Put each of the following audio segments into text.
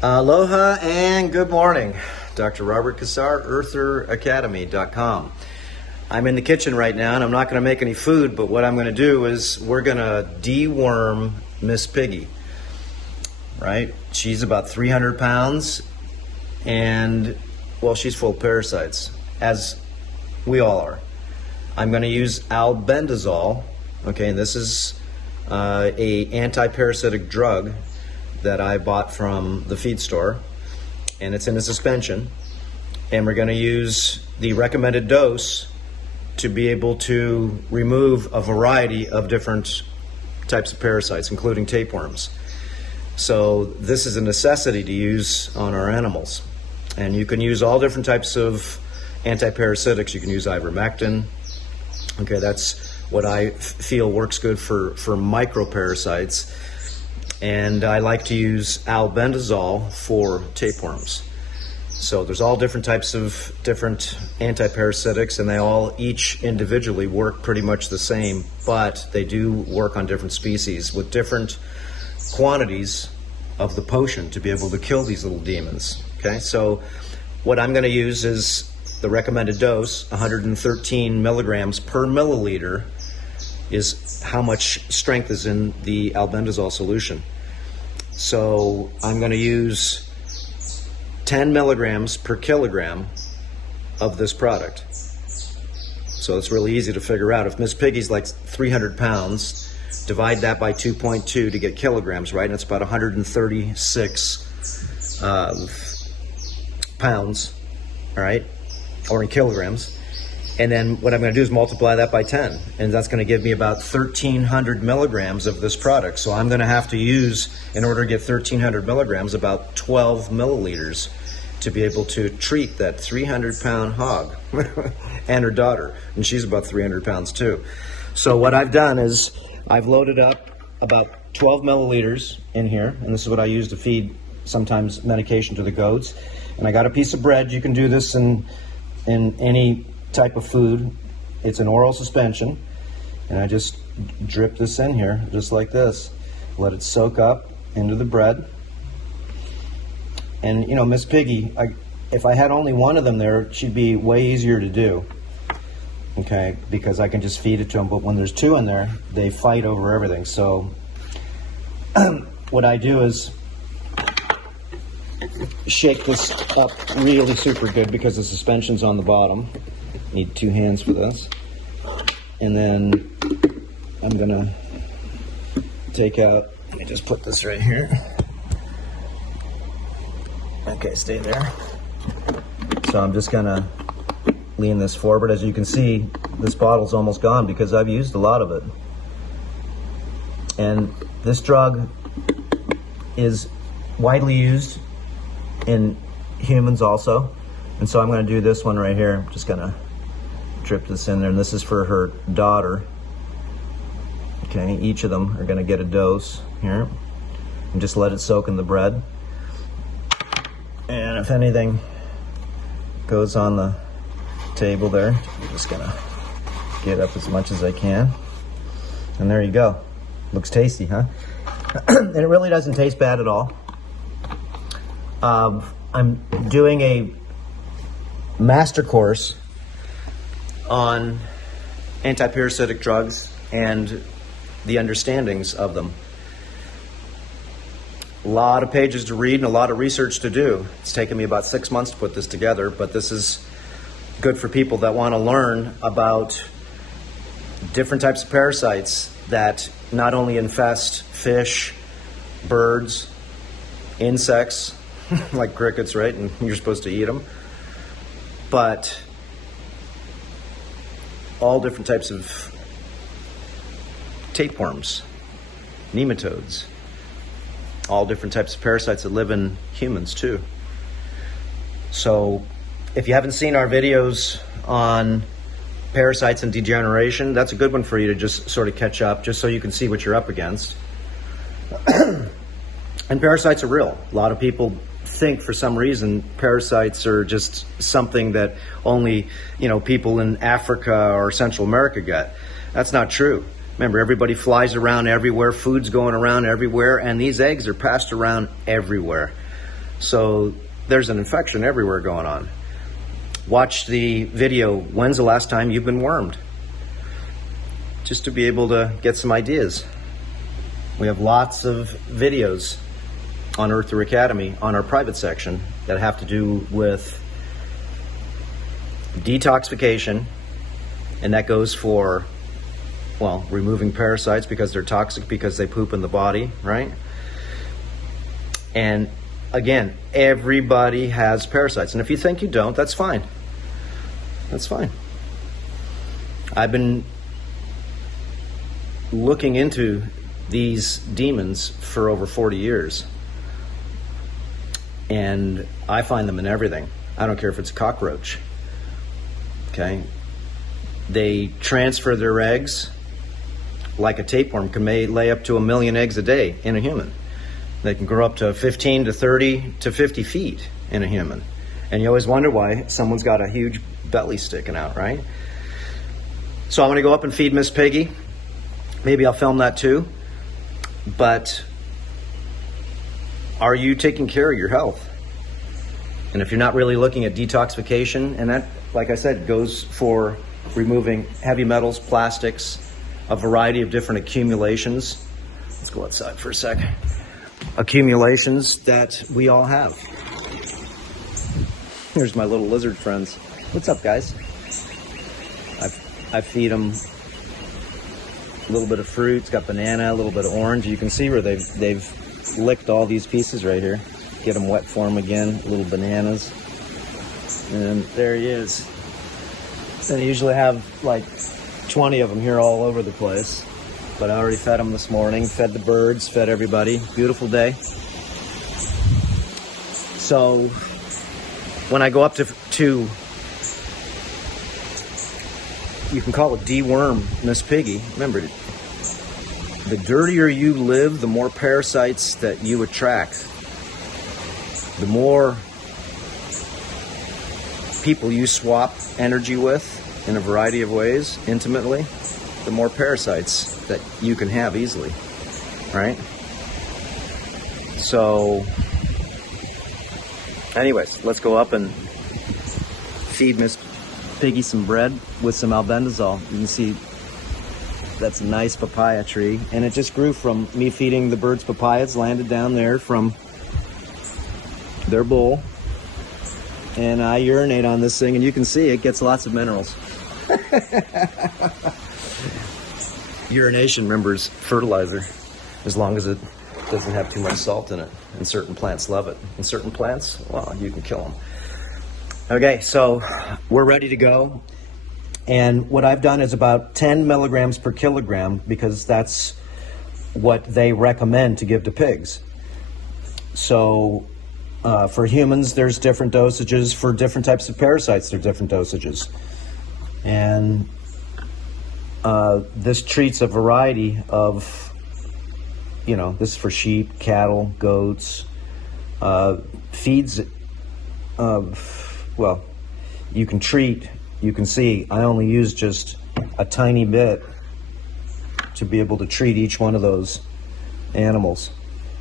Aloha and good morning. Dr. Robert Cassar, eartheracademy.com. I'm in the kitchen right now and I'm not going to make any food, but what I'm going to do is we're going to deworm Miss Piggy. Right? She's about 300 pounds and, well, she's full of parasites, as we all are. I'm going to use Albendazole. Okay, and this is a anti-parasitic drug that I bought from the feed store, and it's in a suspension, and we're going to use the recommended dose to be able to remove a variety of different types of parasites, including tapeworms. So this is a necessity to use on our animals, and you can use all different types of anti-parasitics. You can use ivermectin. Okay, that's what I feel works good for microparasites. And I like to use albendazole for tapeworms. So there's all different types of different anti-parasitics, and they all each individually work pretty much the same, but they do work on different species with different quantities of the potion to be able to kill these little demons. Okay, so what I'm going to use is the recommended dose, 113 milligrams per milliliter, is how much strength is in the albendazole solution. So I'm going to use 10 milligrams per kilogram of this product. So it's really easy to figure out. If Miss Piggy's like 300 pounds, divide that by 2.2 to get kilograms, right? And it's about 136 pounds, all right, or in kilograms. And then what I'm going to do is multiply that by 10, and that's going to give me about 1,300 milligrams of this product. So I'm going to have to use, in order to get 1,300 milligrams, about 12 milliliters to be able to treat that 300-pound hog and her daughter, and she's about 300 pounds too. So what I've done is I've loaded up about 12 milliliters in here, and this is what I use to feed sometimes medication to the goats. And I got a piece of bread. You can do this in any type of food. It's an oral suspension, and I just drip this in here just like this, let it soak up into the bread. And you know, Miss Piggy, if I had only one of them there, she'd be way easier to do, okay, because I can just feed it to them. But when there's two in there, they fight over everything. So what I do is shake this up really super good, because the suspension's on the bottom. Need two hands for this. And then I'm gonna take out, let me just put this right here. Okay, stay there. So I'm just gonna lean this forward. As you can see, this bottle's almost gone because I've used a lot of it. And this drug is widely used in humans also. And so I'm gonna do this one right here. I'm just gonna drip this in there, and this is for her daughter. Okay, each of them are going to get a dose here, and just let it soak in the bread. And if anything goes on the table there, I'm just going to get up as much as I can. And there you go. Looks tasty, huh? And it really doesn't taste bad at all. I'm doing a master course on anti-parasitic drugs and the understandings of them. A lot of pages to read and a lot of research to do. It's taken me about 6 months to put this together, but this is good for people that want to learn about different types of parasites that not only infest fish, birds, insects, like crickets, right? And you're supposed to eat them, but all different types of tapeworms, nematodes, all different types of parasites that live in humans too. So if you haven't seen our videos on parasites and degeneration, that's a good one for you to just sort of catch up, just so you can see what you're up against. And parasites are real. A lot of people think for some reason parasites are just something that only, people in Africa or Central America get. That's not true. Remember, everybody flies around everywhere, food's going around everywhere, and these eggs are passed around everywhere. So there's an infection everywhere going on. Watch the video, when's the last time you've been wormed? Just to be able to get some ideas. We have lots of videos on Earther Academy on our private section that have to do with detoxification, and that goes for, well, removing parasites because they're toxic because they poop in the body, right? And again, everybody has parasites, and if you think you don't, that's fine. That's fine. I've been looking into these demons for over 40 years, and I find them in everything. I don't care if it's a cockroach. Okay? They transfer their eggs like a tapeworm can lay up to 1 million eggs a day in a human. They can grow up to 15 to 30 to 50 feet in a human. And you always wonder why someone's got a huge belly sticking out, right? So I'm going to go up and feed Miss Piggy. Maybe I'll film that too. But are you taking care of your health? And if you're not really looking at detoxification, and that, like I said, goes for removing heavy metals, plastics, a variety of different accumulations. Let's go outside for a sec. Accumulations that we all have. Here's my little lizard friends. What's up, guys? I feed them a little bit of fruit. It's got banana, a little bit of orange. You can see where they've licked all these pieces right here. Get them wet for them again. Little bananas. And there he is. And I usually have like 20 of them here all over the place. But I already fed them this morning. Fed the birds, fed everybody. Beautiful day. So when I go up to you can call it deworm Miss Piggy. Remember, the dirtier you live, the more parasites that you attract. The more people you swap energy with in a variety of ways, intimately, the more parasites that you can have easily, right? So, anyways, let's go up and feed Miss Piggy some bread with some albendazole. You can see that's a nice papaya tree, and it just grew from me feeding the birds papayas, landed down there from their bowl, and I urinate on this thing, and you can see it gets lots of minerals. Urination, remember, is fertilizer, as long as it doesn't have too much salt in it, and certain plants love it. And certain plants, well, you can kill them. Okay, so we're ready to go. And what I've done is about 10 milligrams per kilogram, because that's what they recommend to give to pigs. So for humans, there's different dosages. For different types of parasites, there are different dosages. And this treats a variety of, this is for sheep, cattle, goats, feeds, well, you can treat, you can see, I only use just a tiny bit to be able to treat each one of those animals.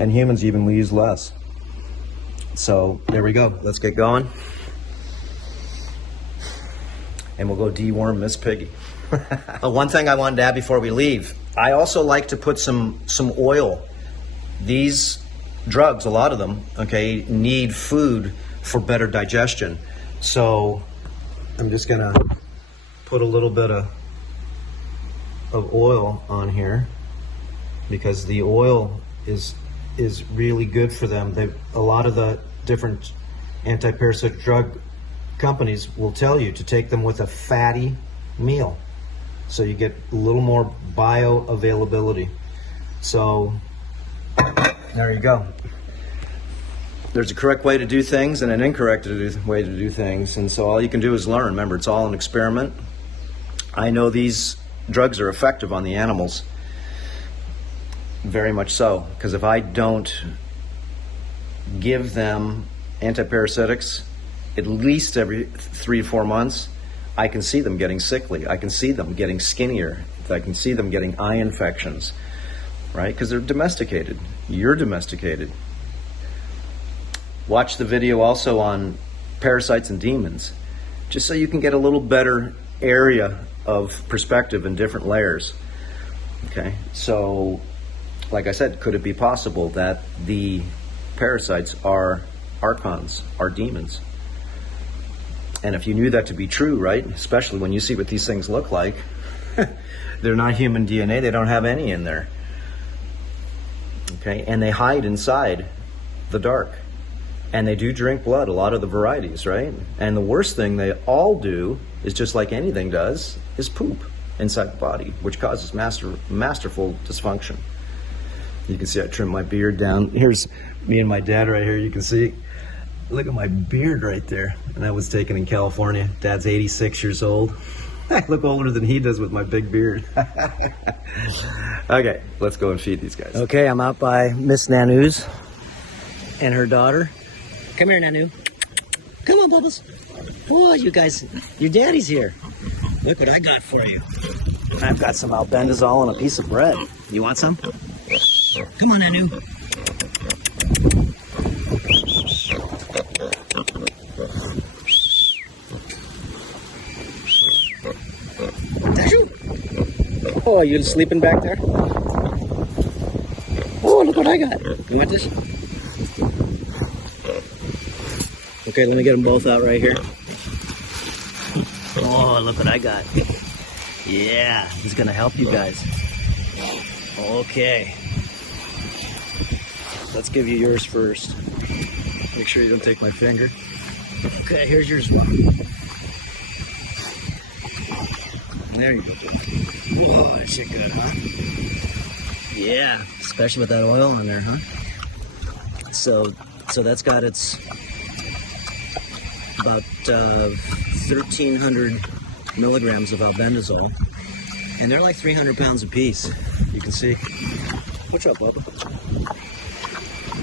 And humans even we use less. So there we go, let's get going. And we'll go deworm Miss Piggy. One thing I wanted to add before we leave, I also like to put some oil. These drugs, a lot of them, okay, need food for better digestion. So I'm just gonna put a little bit of oil on here, because the oil is really good for them. A lot of the different anti-parasitic drug companies will tell you to take them with a fatty meal, so you get a little more bioavailability. So there you go. There's a correct way to do things and an incorrect way to do things, and so all you can do is learn. Remember, it's all an experiment. I know these drugs are effective on the animals, very much so, because if I don't give them antiparasitics at least every 3 to 4 months, I can see them getting sickly. I can see them getting skinnier. I can see them getting eye infections, right? Because they're domesticated. You're domesticated. watch the video also on parasites and demons, just so you can get a little better area of perspective in different layers. Okay, so like I said, could it be possible that the parasites are archons, are demons? And if you knew that to be true, right, especially when you see what these things look like, they're not human DNA, they don't have any in there. Okay, and they hide inside the dark. And they do drink blood, a lot of the varieties, right? And the worst thing they all do is, just like anything does, is poop inside the body, which causes masterful dysfunction. You can see I trimmed my beard down. Here's me and my dad right here, you can see. Look at my beard right there. And that was taken in California. Dad's 86 years old. I look older than he does with my big beard. Okay, let's go and feed these guys. Okay, I'm out by Miss Nanu's and her daughter. Come here, Nanu. Come on, Bubbles. Oh, you guys, your daddy's here. Look what I got for you. I've got some Albendazole and a piece of bread. You want some? Come on, Nanu. Oh, you sleeping back there? Oh, look what I got. You want this? Okay, let me get them both out right here. Oh, look what I got. Yeah, he's gonna help you guys. Okay. Let's give you yours first. Make sure you don't take my finger. Okay, here's yours. There you go. Oh, that shit good, huh? Yeah, especially with that oil in there, huh? So that's got its about 1,300 milligrams of albendazole, and they're like 300 pounds a piece. You can see. What's up, Bubba?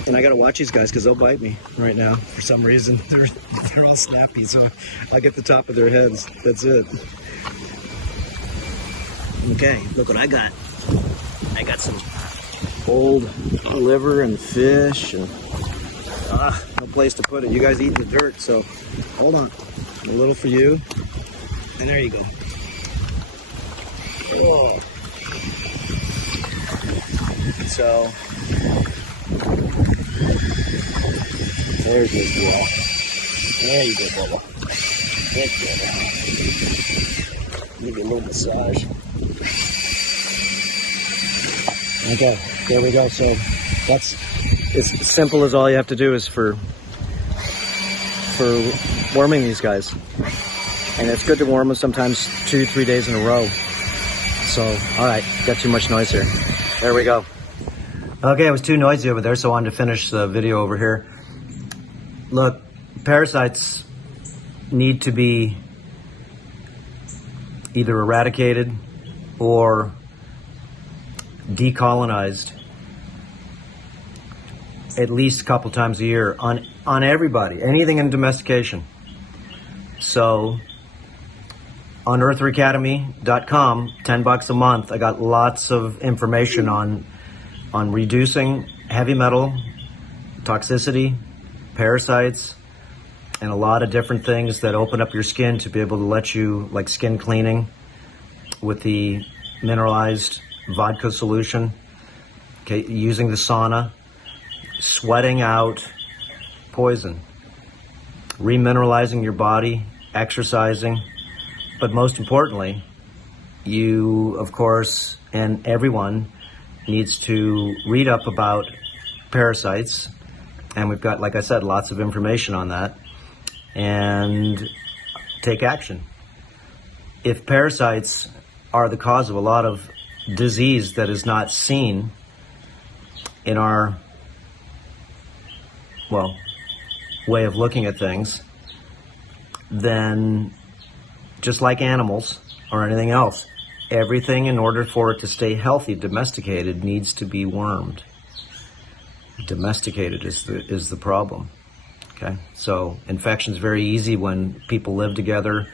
And I gotta watch these guys because they'll bite me right now for some reason. They're all snappy, so I get the top of their heads. That's it. Okay, look what I got. I got some old liver and fish, and no place to put it. You guys eat in the dirt, so hold on. A little for you, and there you go. Oh. So there's this wall. There you go, Bubba. That's good. Give you a little massage. Okay, there we go. So that's as simple as all you have to do is for worming these guys. And it's good to worm them sometimes 2-3 days in a row. So, all right, got too much noise here. There we go. Okay, it was too noisy over there, so I wanted to finish the video over here. Look, parasites need to be either eradicated or decolonized at least a couple times a year on everybody, anything in domestication. So on eartheracademy.com, $10 a month, I got lots of information on reducing heavy metal toxicity, parasites, and a lot of different things that open up your skin to be able to let you, like skin cleaning with the mineralized vodka solution, okay, using the sauna, sweating out poison, remineralizing your body, exercising, but most importantly, you, of course, and everyone needs to read up about parasites, and we've got, like I said, lots of information on that, and take action. If parasites are the cause of a lot of disease that is not seen in our, well, way of looking at things, then just like animals or anything else, everything in order for it to stay healthy, domesticated, needs to be wormed. Domesticated is the problem. Okay, so infection's very easy when people live together,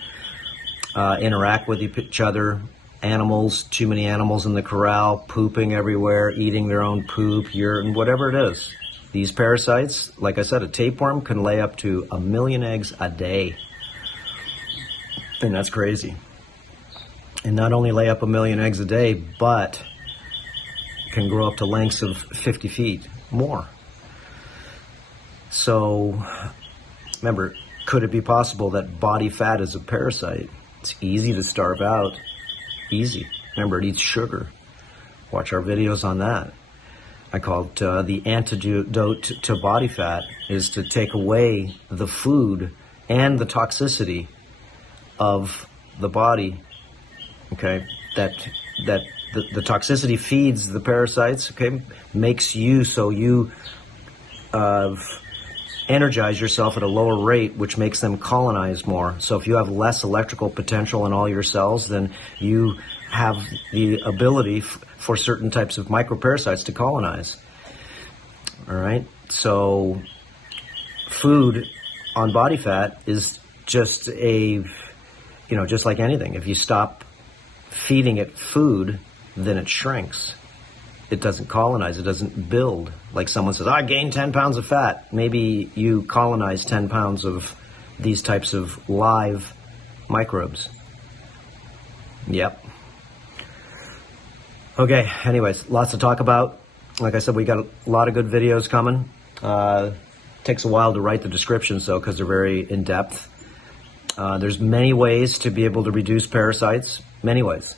interact with each other. Animals, too many animals in the corral, pooping everywhere, eating their own poop, urine, whatever it is. These parasites, like I said, a tapeworm can lay up to 1 million eggs a day. And that's crazy. And not only lay up 1 million eggs a day, but can grow up to lengths of 50 feet more. So, remember, could it be possible that body fat is a parasite? It's easy to starve out. Easy. Remember, it eats sugar. Watch our videos on that. I call it the antidote to body fat is to take away the food and the toxicity of the body. Okay, that the toxicity feeds the parasites. Okay, makes you so you energize yourself at a lower rate, which makes them colonize more. So if you have less electrical potential in all your cells, then you have the ability for certain types of microparasites to colonize. All right, so food on body fat is just just like anything. If you stop feeding it food, then it shrinks. It doesn't colonize, it doesn't build. Like someone says, I gained 10 pounds of fat. Maybe you colonize 10 pounds of these types of live microbes. Yep. Okay, anyways, lots to talk about. Like I said, we got a lot of good videos coming. Takes a while to write the descriptions, though, because they're very in-depth. There's many ways to be able to reduce parasites. Many ways.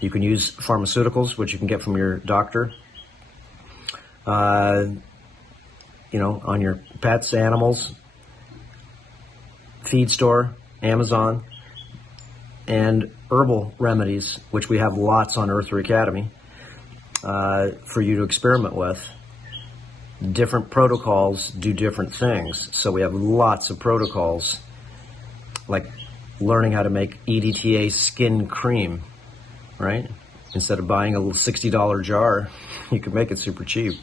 You can use pharmaceuticals, which you can get from your doctor. On your pets, animals, feed store, Amazon, and herbal remedies, which we have lots on Earther Academy for you to experiment with. Different protocols do different things. So we have lots of protocols, like learning how to make EDTA skin cream, right? Instead of buying a little $60 jar, you can make it super cheap.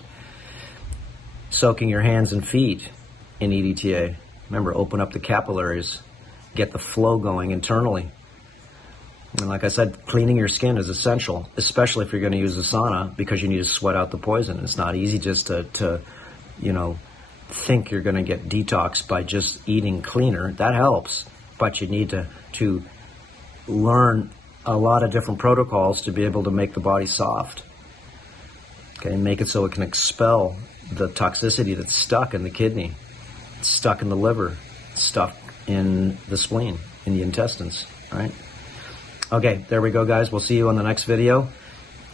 Soaking your hands and feet in EDTA. Remember, open up the capillaries, get the flow going internally. And like I said, cleaning your skin is essential, especially if you're going to use a sauna, because you need to sweat out the poison. It's not easy just to think you're going to get detox by just eating cleaner. That helps, but you need to learn a lot of different protocols to be able to make the body soft. Okay, make it so it can expel the toxicity that's stuck in the kidney, stuck in the liver, stuck in the spleen, in the intestines, right? Okay, there we go, guys. We'll see you on the next video.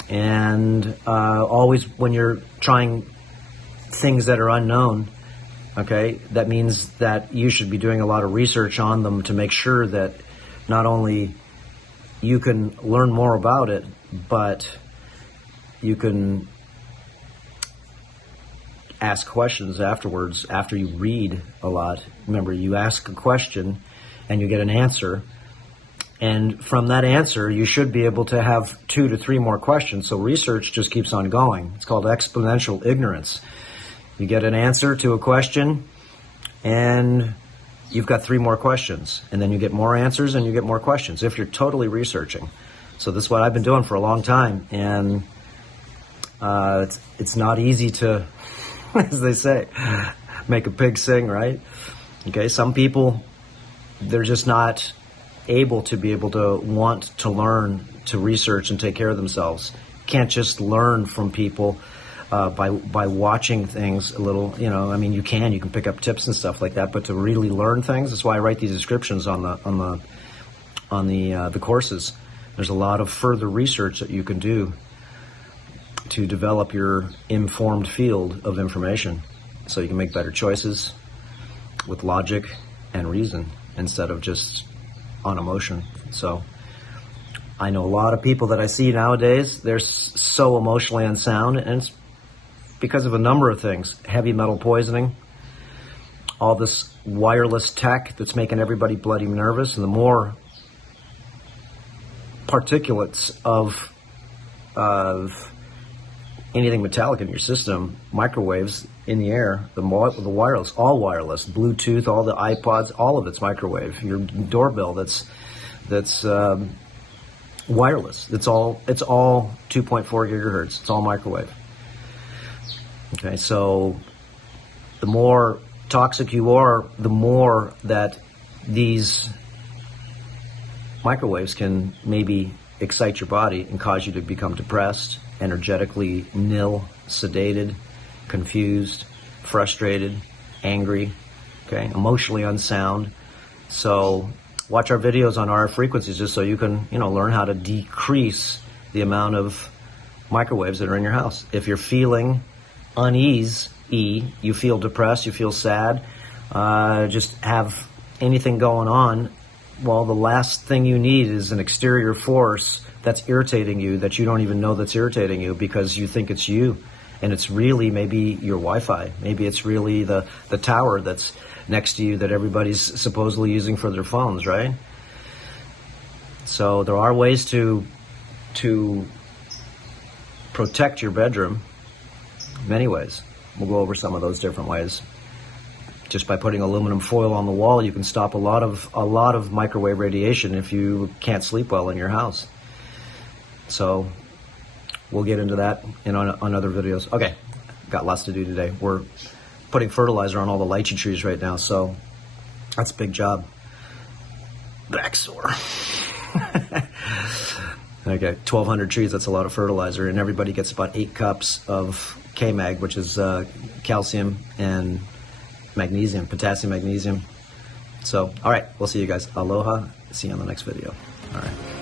And always when you're trying things that are unknown, okay, that means that you should be doing a lot of research on them to make sure that not only you can learn more about it, but you can ask questions afterwards, after you read a lot. Remember, you ask a question and you get an answer. And from that answer, you should be able to have 2 to 3 more questions. So research just keeps on going. It's called exponential ignorance. You get an answer to a question, and you've got 3 more questions. And then you get more answers, and you get more questions, if you're totally researching. So this is what I've been doing for a long time. And it's not easy to, as they say, make a pig sing, right? Okay, some people, they're just not able to be able to want to learn, to research and take care of themselves. Can't just learn from people by watching things a little. You can pick up tips and stuff like that, but to really learn things, that's why I write these descriptions on the courses. There's a lot of further research that you can do to develop your informed field of information, so you can make better choices with logic and reason instead of just on emotion. So I know a lot of people that I see nowadays, they're so emotionally unsound, and it's because of a number of things. Heavy metal poisoning, all this wireless tech that's making everybody bloody nervous, and the more particulates of anything metallic in your system, microwaves in the air, the wireless, all wireless, Bluetooth, all the iPods, all of it's microwave. Your doorbell that's wireless. It's all 2.4 gigahertz. It's all microwave. Okay, so the more toxic you are, the more that these microwaves can maybe excite your body and cause you to become depressed, energetically nil, sedated, confused, frustrated, angry, okay, emotionally unsound. So watch our videos on RF frequencies just so you can, learn how to decrease the amount of microwaves that are in your house. If you're feeling unease, you feel depressed, you feel sad, just have anything going on, well, the last thing you need is an exterior force that's irritating you that you don't even know that's irritating you because you think it's you. And it's really maybe your Wi-Fi. Maybe it's really the tower that's next to you that everybody's supposedly using for their phones, right? So there are ways to protect your bedroom, many ways. We'll go over some of those different ways. Just by putting aluminum foil on the wall, you can stop a lot of microwave radiation if you can't sleep well in your house. So we'll get into that on other videos. Okay, got lots to do today. We're putting fertilizer on all the lychee trees right now, so that's a big job. Back sore. Okay, 1,200 trees, that's a lot of fertilizer, and everybody gets about 8 cups of K-Mag, which is calcium and magnesium, potassium, magnesium. So, all right, we'll see you guys. Aloha. See you on the next video. All right.